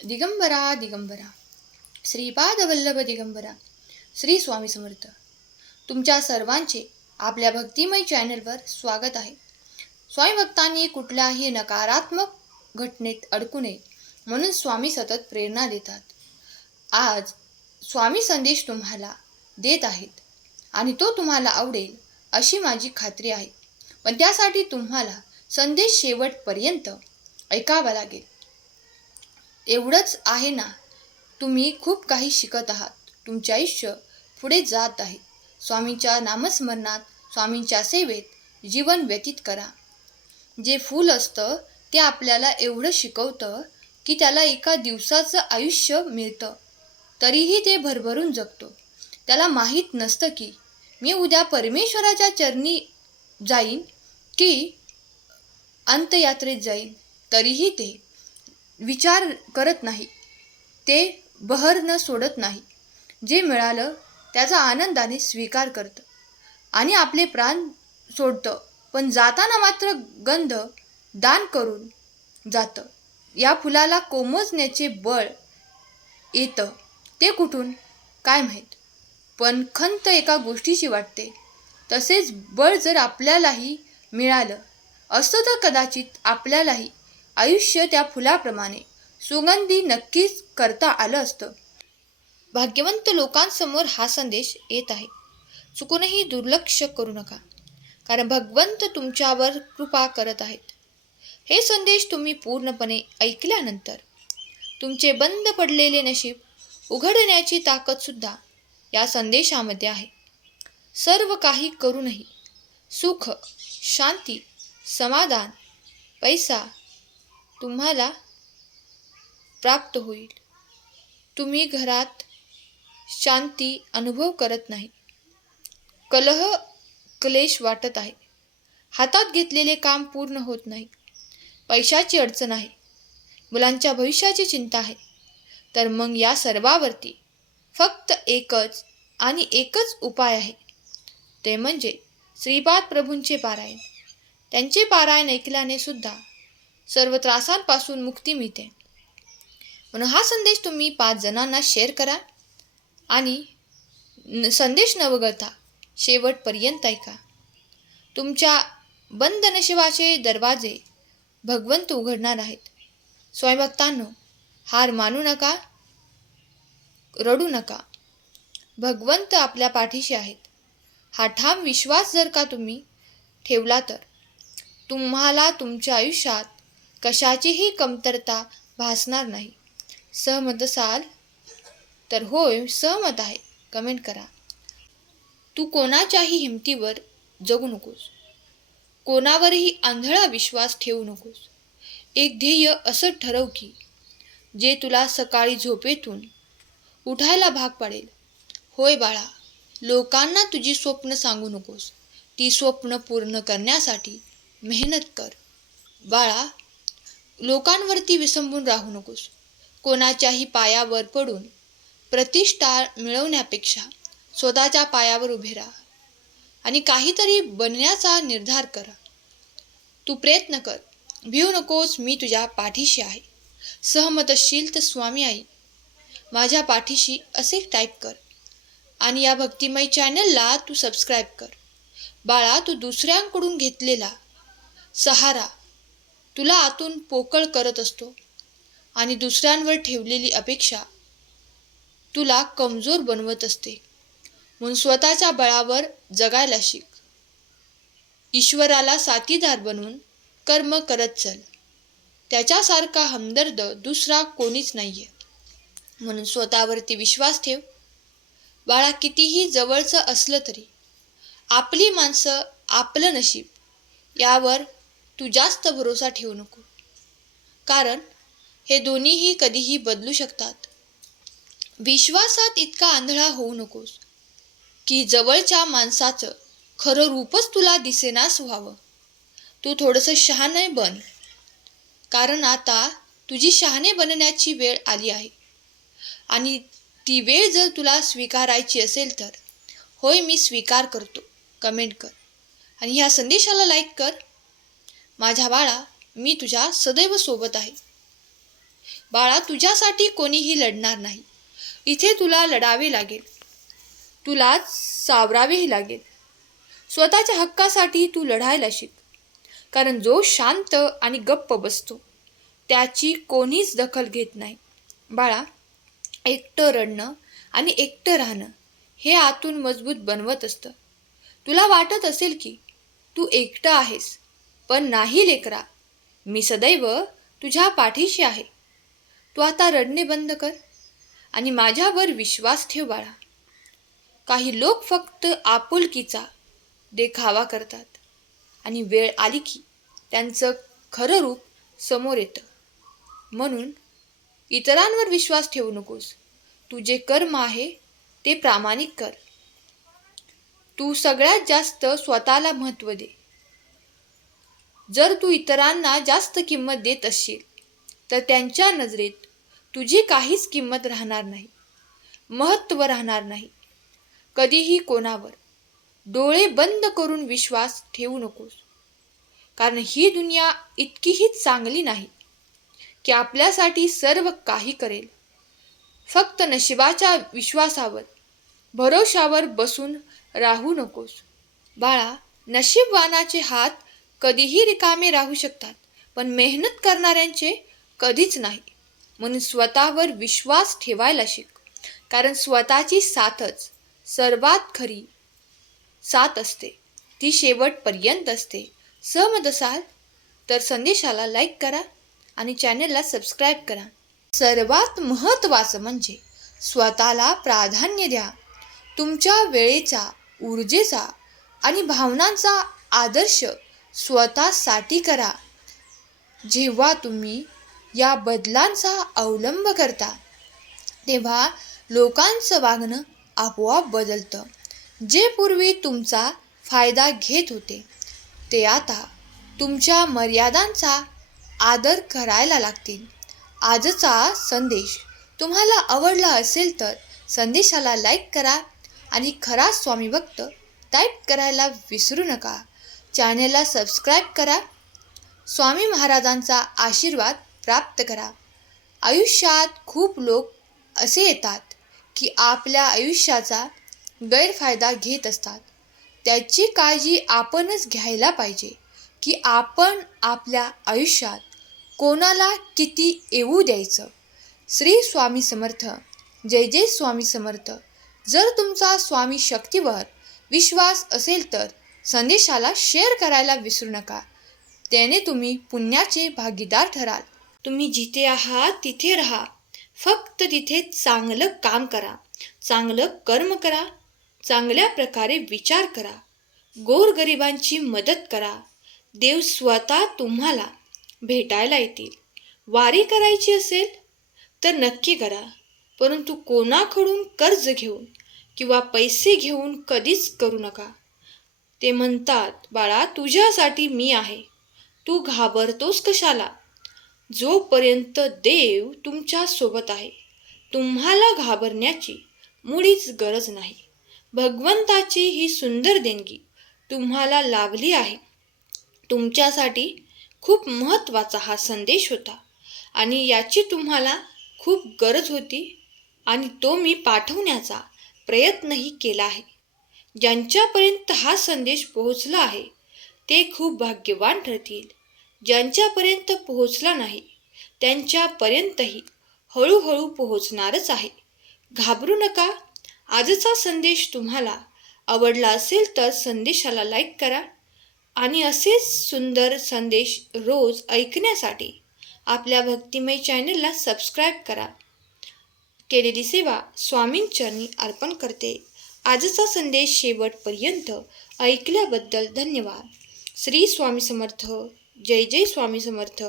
दिगंबरा दिगंबरा श्रीपाद वल्लभ दिगंबरा श्री स्वामी समर्थ. तुमच्या सर्वांचे आपल्या भक्तिमय चॅनलवर स्वागत आहे. स्वामी भक्तांनी कुठल्याही नकारात्मक घटनेत अडकू नये म्हणून स्वामी सतत प्रेरणा देतात. आज स्वामी संदेश तुम्हाला देत आहेत आणि तो तुम्हाला आवडेल अशी माझी खात्री आहे. पण त्यासाठी तुम्हाला संदेश शेवटपर्यंत ऐकावा लागेल. एवढंच आहे ना, तुम्ही खूप काही शिकत आहात. तुमचे आयुष्य पुढे जात आहे. स्वामींच्या नामस्मरणात, स्वामींच्या सेवेत जीवन व्यतीत करा. जे फूल असतं ते आपल्याला एवढं शिकवतं की त्याला एका दिवसाचं आयुष्य मिळतं, तरीही ते भरभरून जगतो. त्याला माहीत नसतं की मी उद्या परमेश्वराच्या चरणी जाईन की अंत्ययात्रेत जाईन. तरीही ते विचार करत नाही, ते बहर सोडत नाही. जे मिळालं त्याचा आनंदाने स्वीकार करतं आणि आपले प्राण सोडतं. पण जाताना मात्र गंध दान करून जातं. या फुलाला कोमजण्याचे बळ येतं ते कुठून काय माहीत, पण खंत एका गोष्टीची वाटते. तसेच बळ जर आपल्यालाही मिळालं असतं तर कदाचित आपल्यालाही आयुष्य त्या फुलाप्रमाणे सुगंधी नक्कीच करता आलं असतं. भाग्यवंत लोकांसमोर हा संदेश येत आहे. चुकूनही दुर्लक्ष करू नका, कारण भगवंत तुमच्यावर कृपा करत आहेत. हे संदेश तुम्ही पूर्णपणे ऐकल्यानंतर तुमचे बंद पडलेले नशीब उघडण्याची ताकदसुद्धा या संदेशामध्ये आहे. सर्व काही करूनही सुख, शांती, समाधान, पैसा तुम्हाला प्राप्त होईल. तुम्ही घरात शांती अनुभव करत नाही. कलह, क्लेश वाटत आहे. हातात घेतलेले काम पूर्ण होत नाही. पैशाची अडचण आहे. मुलांच्या भविष्याची चिंता आहे. तर मग या सर्वावरती फक्त एकच आणि एकच उपाय आहे. ते म्हणजे श्रीपाद प्रभूंचे पारायण. त्यांचे पारायण ऐकल्याने सुद्धा सर्व त्रासांपासून मुक्ती मिळते. म्हणून हा संदेश तुम्ही 5 जणांना शेअर करा आणि संदेश न वगळता शेवटपर्यंत ऐका. तुमच्या बंद नशिबाचे दरवाजे भगवंत उघडणार आहेत. स्वयंभक्तांनो, हार मानू नका, रडू नका. भगवंत आपल्या पाठीशी आहेत. हा ठाम विश्वास जर का तुम्ही ठेवला तर तुम्हाला तुमच्या आयुष्यात कशाचीही कमतरता भासणार नाही. सहमत असाल तर होय, सहमत आहे, कमेंट करा. तू कोणाच्याही हिमतीवर जगू नकोस. कोणावरही आंधळा विश्वास ठेवू नकोस. एक ध्येय असं ठरव की जे तुला सकाळी झोपेतून उठायला भाग पाडेल. होय बाळा, लोकांना तुझी स्वप्न सांगू नकोस. ती स्वप्न पूर्ण करण्यासाठी मेहनत कर. बाळा, लोकांवरती विसंबून राहू नकोस. कोणाच्याही पायावर पडून प्रतिष्ठा मिळवण्यापेक्षा स्वतःच्या पायावर उभे राहा आणि काहीतरी बनण्याचा निर्धार करा. तू प्रयत्न कर, भिवू नकोस. मी तुझ्या पाठीशी आहे. सहमत असशील तर स्वामी आई माझ्या पाठीशी असे टाईप कर आणि या भक्तिमय चॅनलला तू सबस्क्राईब कर. बाळा, तू दुसऱ्यांकडून घेतलेला सहारा तुला आतून पोकळ करत असतो आणि दुसऱ्यांवर ठेवलेली अपेक्षा तुला कमजोर बनवत असते. म्हणून स्वतःच्या बळावर जगायला शिक. ईश्वराला साथीदार बनवून कर्म करत चल. त्याच्यासारखा हमदर्द दुसरा कोणीच नाहीये. म्हणून स्वतःवरती विश्वास ठेव. बाळा, कितीही जवळचं असलं तरी आपली माणसं, आपलं नशीब यावर तू जास्त भरोसा ठेवू नको, कारण हे दोन्हीही कधीही बदलू शकतात. विश्वासात इतका आंधळा होऊ नकोस की जवळच्या माणसाचं खरं रूपच तुला दिसेनास व्हावं. तू थोडंसं शहाणे बन, कारण आता तुझी शहाणे बनण्याची वेळ आली आहे. आणि ती वेळ जर तुला स्वीकारायची असेल तर होय, मी स्वीकार करतो, कमेंट कर आणि ह्या संदेशाला लाईक कर. माझ्या बाळा, मी तुझ्या सदैव सोबत आहे. बाळा, तुझ्यासाठी कोणीही लढणार नाही. इथे तुला लढावे लागेल, तुलाच सावरावेही लागेल. स्वतःच्या हक्कासाठी तू लढायला शिक. कारण जो शांत आणि गप्प बसतो त्याची कोणीच दखल घेत नाही. बाळा, एकटं रडणं आणि एकटं राहणं हे आतून मजबूत बनवत असतं. तुला वाटत असेल की तू एकटं आहेस, पण नाही लेकरा, मी सदैव तुझ्या पाठीशी आहे. तू आता रडणे बंद कर आणि माझ्यावर विश्वास ठेव बाळा. काही लोक फक्त आपुलकीचा देखावा करतात आणि वेळ आली की त्यांचं खरं रूप समोर येतं. म्हणून इतरांवर विश्वास ठेवू नकोस. तुझे कर्म आहे ते प्रामाणिक कर. तू सगळ्यात जास्त स्वतःला महत्त्व दे. जर तू इतरांना जास्त किंमत देत असशील तर त्यांच्या नजरेत तुझी काहीच किंमत राहणार नाही, महत्त्व राहणार नाही. कधीही कोणावर डोळे बंद करून विश्वास ठेवू नकोस. कारण ही दुनिया इतकीही चांगली नाही की आपल्यासाठी सर्व काही करेल. फक्त नशिबाच्या विश्वासावर, भरोशावर बसून राहू नकोस. बाळा, नशीबवानाचे हात कधीही रिकामे राहू शकतात, पण मेहनत करणाऱ्यांचे कधीच नाही. म्हणून स्वतःवर विश्वास ठेवायला शिक. कारण स्वतःची साथच सर्वात खरी साथ असते. ती शेवटपर्यंत असते. सहमत असाल तर संदेशाला लाईक करा आणि चॅनलला सबस्क्राईब करा. सर्वात महत्त्वाचं म्हणजे स्वतःला प्राधान्य द्या. तुमच्या वेळेचा, ऊर्जेचा आणि भावनांचा आदर्श स्वतःसाठी करा. जेव्हा तुम्ही या बदलांचा अवलंब करता तेव्हा लोकांचं वागणं आपोआप बदलतं. जे पूर्वी तुमचा फायदा घेत होते ते आता तुमच्या मर्यादांचा आदर करायला लागतील. आजचा संदेश तुम्हाला आवडला असेल तर संदेशाला लाईक करा आणि खरा स्वामी भक्त टाईप करायला विसरू नका. चॅनेलला सबस्क्राईब करा. स्वामी महाराजांचा आशीर्वाद प्राप्त करा. आयुष्यात खूप लोक असे येतात की आपल्या आयुष्याचा गैरफायदा घेत असतात. त्याची काळजी आपणच घ्यायला पाहिजे की आपण आपल्या आयुष्यात कोणाला किती येऊ द्यायचं. श्री स्वामी समर्थ. जय जय स्वामी समर्थ. जर तुमचा स्वामी शक्तीवर विश्वास असेल तर संदेशाला शेअर करायला विसरू नका. त्याने तुम्ही पुण्याचे भागीदार ठराल. तुम्ही जिथे आहात तिथे राहा. फक्त तिथे चांगलं काम करा, चांगलं कर्म करा, चांगल्या प्रकारे विचार करा, गोरगरिबांची मदत करा. देव स्वतः तुम्हाला भेटायला येतील. वारी करायची असेल तर नक्की करा, परंतु कोणाकडून कर्ज घेऊन किंवा पैसे घेऊन कधीच करू नका. ते म्हणतात, बाळा, तुझ्यासाठी मी आहे, तू घाबरतोस कशाला? जोपर्यंत देव तुमच्या सोबत आहे तुम्हाला घाबरण्याची मुळीच गरज नाही. भगवंताची ही सुंदर देणगी तुम्हाला लाभली आहे. तुमच्यासाठी खूप महत्त्वाचा हा संदेश होता आणि याची तुम्हाला खूप गरज होती आणि तो मी पाठवण्याचा प्रयत्नही केला आहे. ज्यांच्यापर्यंत हा संदेश पोहोचला आहे ते खूप भाग्यवान ठरतील. ज्यांच्यापर्यंत पोहोचला नाही त्यांच्यापर्यंतही हळूहळू पोहोचणारच आहे. घाबरू नका. आजचा संदेश तुम्हाला आवडला असेल तर संदेशाला लाईक करा आणि असेच सुंदर संदेश रोज ऐकण्यासाठी आपल्या भक्तिमय चॅनलला सबस्क्राईब करा. केलेली सेवा स्वामींचरणी अर्पण करते. आजचा संदेश शेवटपर्यंत ऐकल्याबद्दल धन्यवाद. श्री स्वामी समर्थ. जय जय स्वामी समर्थ.